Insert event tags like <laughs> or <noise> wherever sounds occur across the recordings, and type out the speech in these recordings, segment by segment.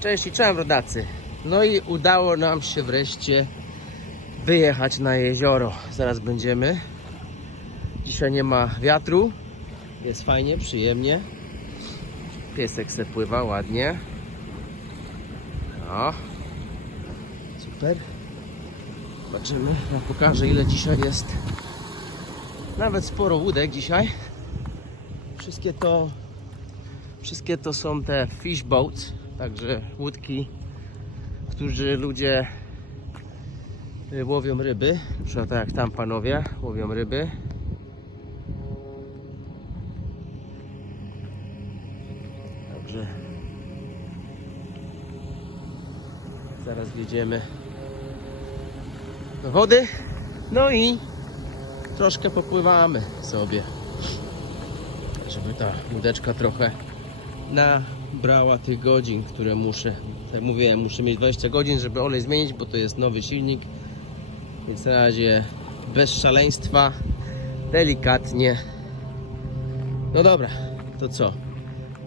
Cześć i czołem rodacy. No i udało nam się wreszcie wyjechać na jezioro. Zaraz będziemy. Dzisiaj nie ma wiatru. Jest fajnie, przyjemnie. Piesek se pływa ładnie. O. Super. Zobaczymy. Ja pokażę ile dzisiaj jest. Nawet sporo łódek dzisiaj. Wszystkie to Wszystkie to są te fish boats, także łódki, którzy ludzie y, łowią ryby. Na tak jak tam panowie łowią ryby. Także zaraz wjedziemy do wody. No i troszkę popływamy sobie żeby ta łódeczka trochę nabrała tych godzin, które muszę. Tak jak mówiłem, muszę mieć 20 godzin, żeby olej zmienić, bo to jest nowy silnik. Więc na razie bez szaleństwa, delikatnie. No dobra, to co?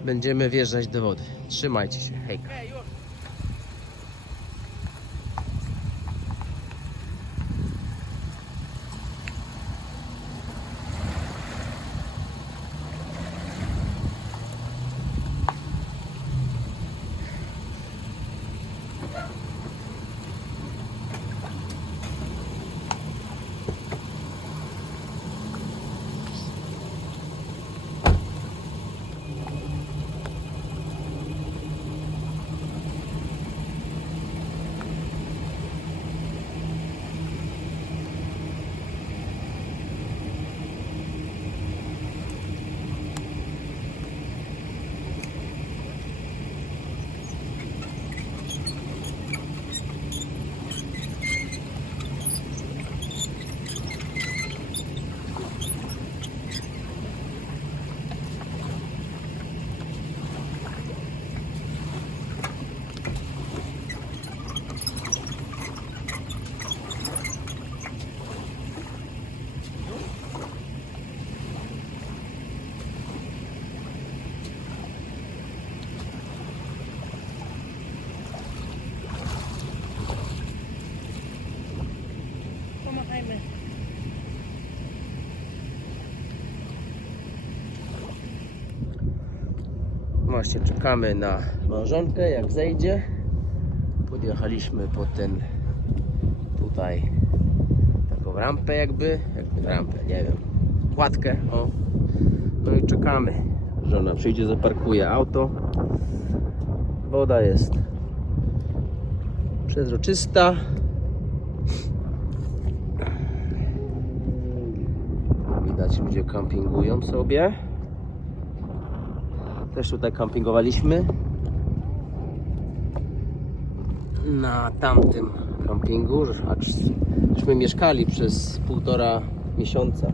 Będziemy wjeżdżać do wody. Trzymajcie się. Hejka. Właśnie czekamy na małżonkę, jak zejdzie. Podjechaliśmy po ten tutaj taką rampę jakby, jakby rampę, nie wiem, kładkę, o. No i czekamy. Żona przyjdzie, zaparkuje auto. Woda jest przezroczysta. Widać ludzie kampingują sobie. Też tutaj kampingowaliśmy. Na tamtym kampingu, aczśmy mieszkali przez półtora miesiąca.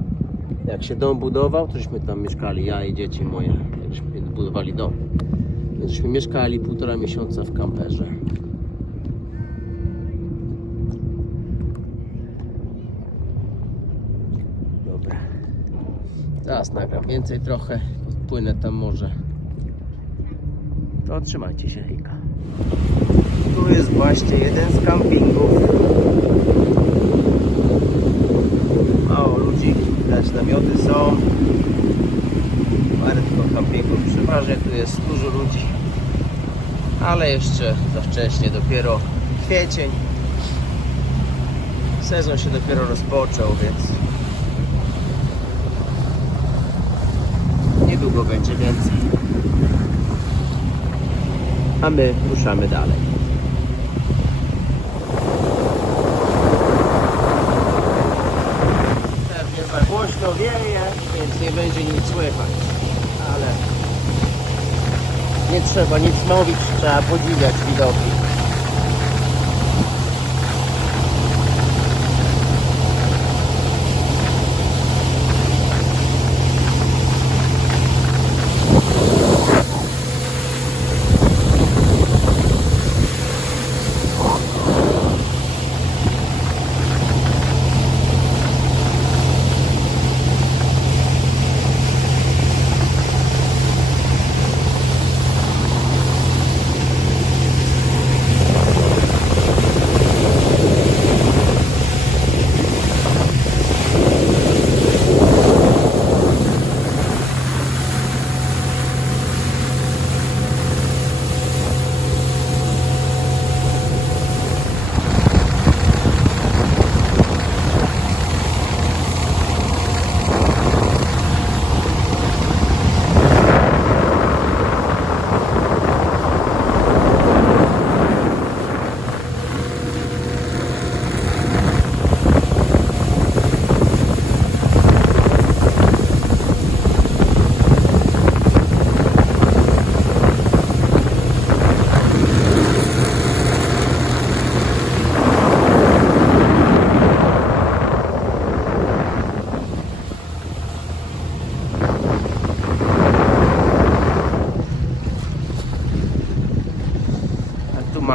Jak się dom budował, tośmy tam mieszkali, ja i dzieci moje, jakśmy budowali dom. Więc żeśmy mieszkali półtora miesiąca w kamperze. Dobra. Teraz nagram więcej trochę, płynę tam może. To trzymajcie się, hejka. Tu jest właśnie jeden z kampingów. Mało ludzi, widać namioty są. Parę tylko kampingów. Przeważnie tu jest dużo ludzi. Ale jeszcze za wcześnie, dopiero kwiecień. Sezon się dopiero rozpoczął, więc niedługo będzie więcej a my ruszamy dalej. Pewnie za głośno wieje, więc nie będzie nic słychać, ale nie trzeba nic mówić, trzeba podziwiać widoki.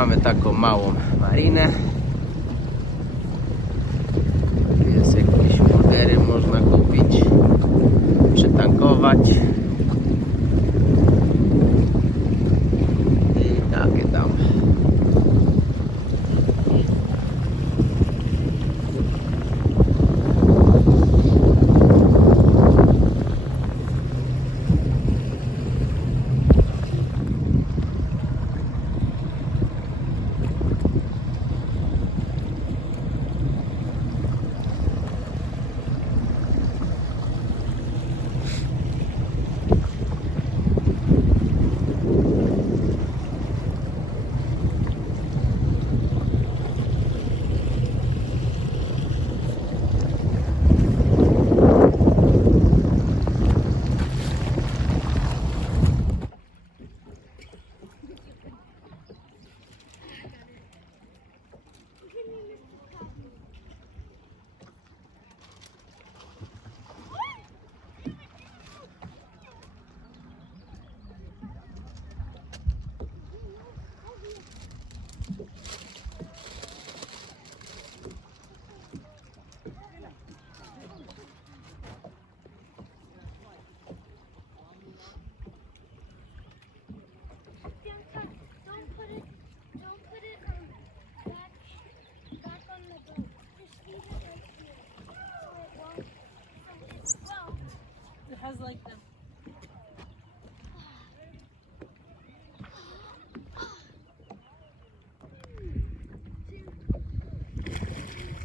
Mamy taką małą marinę.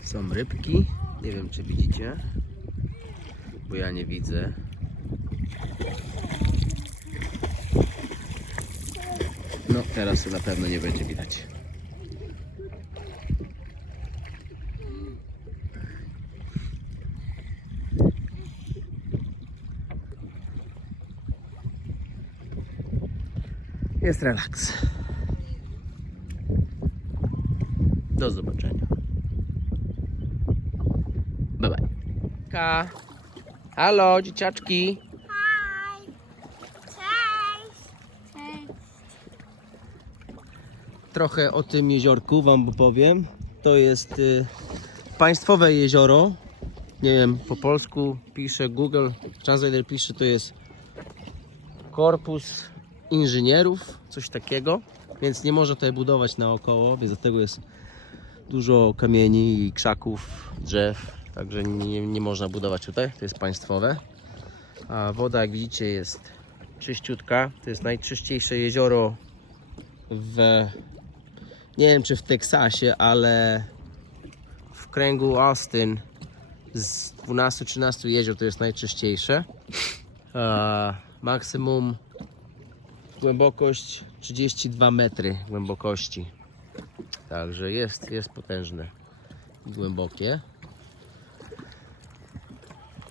Są rybki. Nie wiem, czy widzicie, bo ja nie widzę. No, teraz to na pewno nie będzie widać. Jest relaks. Do zobaczenia. Ka. Halo, dzieciaczki. Hi! Cześć! Cześć! Trochę o tym jeziorku Wam powiem. To jest y, państwowe jezioro. Nie wiem, po polsku pisze Google Translator pisze, to jest korpus inżynierów, coś takiego. Więc nie można tutaj budować naokoło, więc dlatego jest dużo kamieni i krzaków, drzew. Także nie, nie można budować tutaj. To jest państwowe. A woda, jak widzicie, jest czyściutka. To jest najczyściejsze jezioro w nie wiem czy w Teksasie, ale w kręgu Austin z 12-13 jezior to jest najczyściejsze. E, maksimum głębokość 32 metry głębokości. Także jest, jest potężne i głębokie.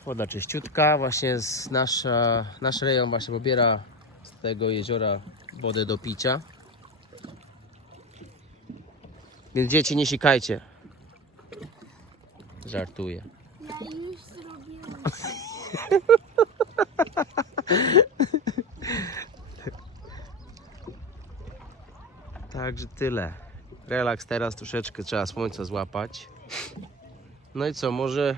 Woda czyściutka, właśnie z nasza, nasz rejon właśnie pobiera z tego jeziora wodę do picia. Więc dzieci nie sikajcie. Żartuję. Ja już zrobiłam. <laughs> Także tyle. Relaks teraz troszeczkę trzeba słońca złapać. No i co, może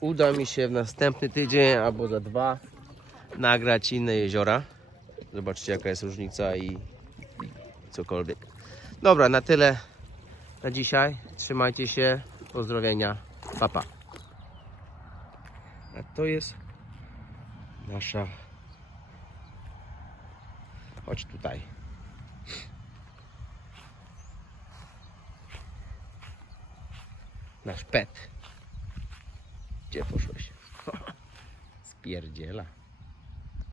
uda mi się w następny tydzień albo za dwa nagrać inne jeziora. Zobaczcie jaka jest różnica i, cokolwiek. Dobra, na tyle na dzisiaj. Trzymajcie się. Pozdrowienia. Papa. Pa. A to jest nasza. Chodź tutaj. Nasz pet. Gdzie poszłeś? <laughs> Spierdziela.